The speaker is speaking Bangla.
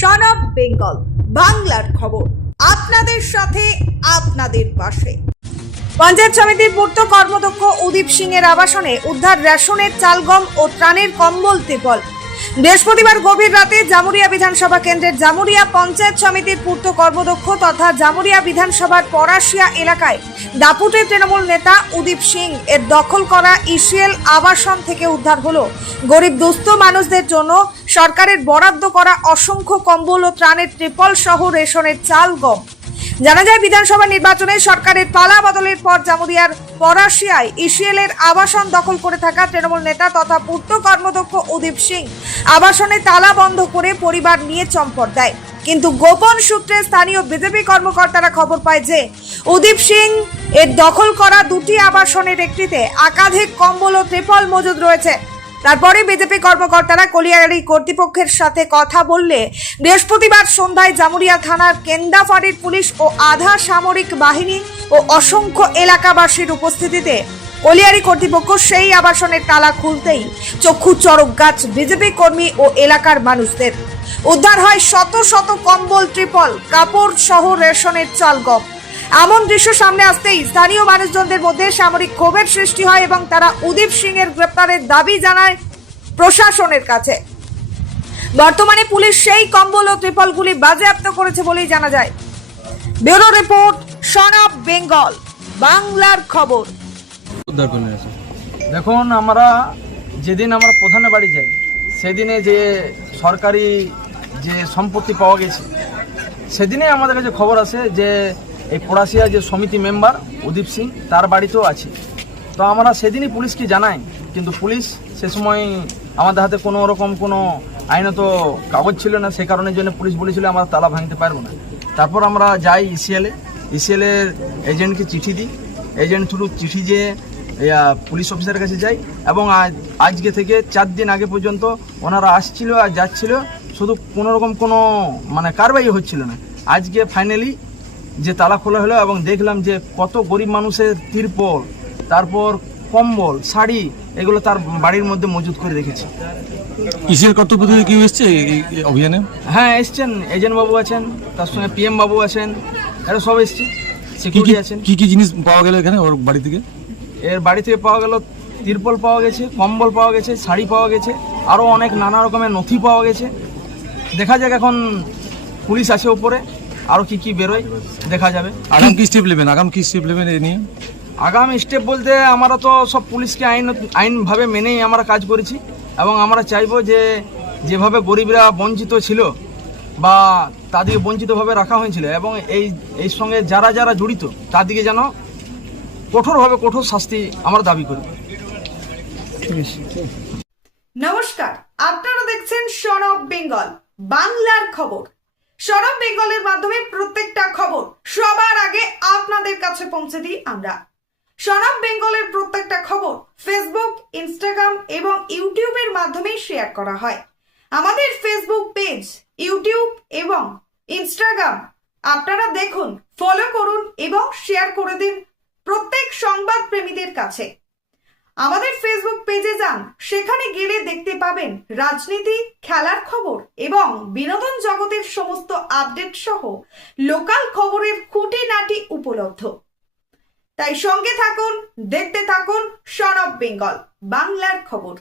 সন অফ বেঙ্গল বাংলার খবর, আপনাদের সাথে আপনাদের পাশে। পঞ্চায়েত সমিতির পূর্ত কর্মদক্ষ উদীপ সিং এর আবাসনে উদ্ধার রেশনের চাল, গম ও ত্রাণের কম্বল ত্রিপল। বৃহস্পতিবার গভীর রাতে জামুরিয়া বিধানসভা কেন্দ্রের জামুরিয়া পঞ্চায়েত সমিতির পূর্ত কর্মদক্ষ তথা জামুরিয়া বিধানসভার পরাশিয়া এলাকায় দাপুটের তৃণমূল নেতা উদীপ সিং এর দখল করা ইসিএল আবাসন থেকে উদ্ধার হলো গরিব দুস্থ মানুষদের জন্য সরকারের বরাদ্দ করা অসংখ্য কম্বল ও ত্রাণের ত্রিপল সহ রেশনের চাল, গম। জানা যায়, বিধানসভা নির্বাচনে সরকারের পালা বদলের পর জামুরিয়ার পরাশিয়ায় ইসিএল এর আবাসন দখল করে থাকা তৃণমূল নেতা তথা পূর্ত কর্মদক্ষ উদীপ সিং আবাসনে তালা বন্ধ করে পরিবার নিয়ে চম্পট দেয়। কিন্তু গোপন সূত্রে স্থানীয় বিজেপি কর্মকর্তারা খবর পায় যে উদীপ সিং এর দখল করা দুটি আবাসনের একটিতে একাধিক কম্বল ও ত্রিপল মজুদ রয়েছে। তারপরে বিজেপি কর্মকর্তারা কলিয়ারি কর্তৃপক্ষের সাথে কথা বললে বৃহস্পতিবার সন্ধ্যায় জামুরিয়া থানার কেন্দাফাড়ির পুলিশ ও আধা সামরিক বাহিনী ও অসংখ্য এলাকাবাসীর উপস্থিতিতে কলিয়ারি কর্তৃপক্ষ সেই আবাসনের তালা খুলতেই চক্ষু চড়ক গাছ বিজেপি কর্মী ও এলাকার মানুষদের। উদ্ধার হয় শত শত কম্বল, ত্রিপল, কাপড় সহ রেশনের চাল, গম। এমন দৃশ্য সামনে আসতেই স্থানীয় মানুষজনদের মধ্যে সামরিক ক্ষোভের সৃষ্টি হয় এবং তারা উদীপ সিং এর গ্রেপ্তারের দাবি জানায় প্রশাসনের কাছে। বর্তমানে পুলিশ সেই কম্বল ও ত্রিপলগুলি বাজেয়াপ্ত করেছে বলেই জানা যায়। Bureau report, son of Bengal বাংলার খবর। দেখুন, আমরা যেদিন আমরা প্রধানের বাড়ি যাই সেদিনে যে সরকারি যে সম্পত্তি পাওয়া গেছে সেদিনে আমাদের কাছে খবর আসে যে এই পড়াশিয়া যে সমিতি মেম্বার উদীপ সিং তার বাড়িতেও আছে। তো আমরা সেদিনই পুলিশকে জানাই, কিন্তু পুলিশ সে সময় আমাদের হাতে কোনো রকম কোনো আইনত কাগজ ছিল না, সে কারণের জন্য পুলিশ বলেছিল আমরা তালা ভাঙতে পারবো না। তারপর আমরা যাই ইসিএলের এজেন্টকে চিঠি দিই, এজেন্ট থ্রু চিঠি যে পুলিশ অফিসারের কাছে যাই এবং আজকে থেকে 4 দিন আগে পর্যন্ত ওনারা আসছিল আর যাচ্ছিল, শুধু কোনোরকম কোনো কারবাই হচ্ছিল না। আজকে ফাইনালি যে তালা খোলা হলো এবং দেখলাম যে কত গরিব মানুষের তিরপল, তারপর কম্বল, শাড়ি, এগুলো তার বাড়ির মধ্যে মজুদ করে রেখেছে। ইসিএল কর্তৃপক্ষ কি এসছে এই অভিযানে? হ্যাঁ, এসছেন, এজেন্ট বাবু আছেন, তার সঙ্গে পিএম বাবু আছেন, এরা সব এসছে, সিকিউরিটি আছেন। কি কি জিনিস পাওয়া গেল এখানে ওর বাড়ি থেকে? এর বাড়ি থেকে পাওয়া গেল তিরপল পাওয়া গেছে, কম্বল পাওয়া গেছে, শাড়ি পাওয়া গেছে, আরও অনেক নানা রকমের নথি পাওয়া গেছে। দেখা যাক, এখন পুলিশ আছে উপরে, আরও কি কি বেরোয় দেখা যাবে। আগাম কি স্টেপ নেবেন এ নিয়ে? আগামী স্টেপ বলতে আমরা তো সব পুলিশকে আইনভাবে মেনেই আমরা কাজ করেছি এবং আমরা চাইবো যে যেভাবে গরিবরা বঞ্চিত ছিল বা তাদেরকে বঞ্চিতভাবে রাখা হয়েছিল এবং এই সঙ্গে যারা যারা জড়িত তাদেরকে যেন কঠোর শাস্তি আমরা দাবি করি। নমস্কার, আপনারা দেখছেন সন অফ বেঙ্গল বাংলার খবর। সন অফ বেঙ্গলের মাধ্যমে প্রত্যেকটা খবর সবার আগে আপনাদের কাছে পৌঁছে দিই আমরা। সন অফ বেঙ্গলের প্রত্যেকটা খবর ফেসবুক, ইনস্টাগ্রাম এবং ইউটিউবের মাধ্যমে শেয়ার করা হয়। আমাদের ফেসবুক পেজ, ইউটিউব এবং ইনস্টাগ্রাম আপনারা দেখুন, ফলো করুন এবং শেয়ার করে দিন প্রত্যেক সংবাদ প্রেমীদের কাছে। আমাদের ফেসবুক পেজে যান, সেখানে গেলে দেখতে পাবেন রাজনীতি, খেলার খবর এবং বিনোদন জগতের সমস্ত আপডেট সহ লোকাল খবরের খুঁটিনাটি উপলব্ধ। তাই সঙ্গে থাকুন, দেখতে থাকুন সন অফ বেঙ্গল বাংলার খবর।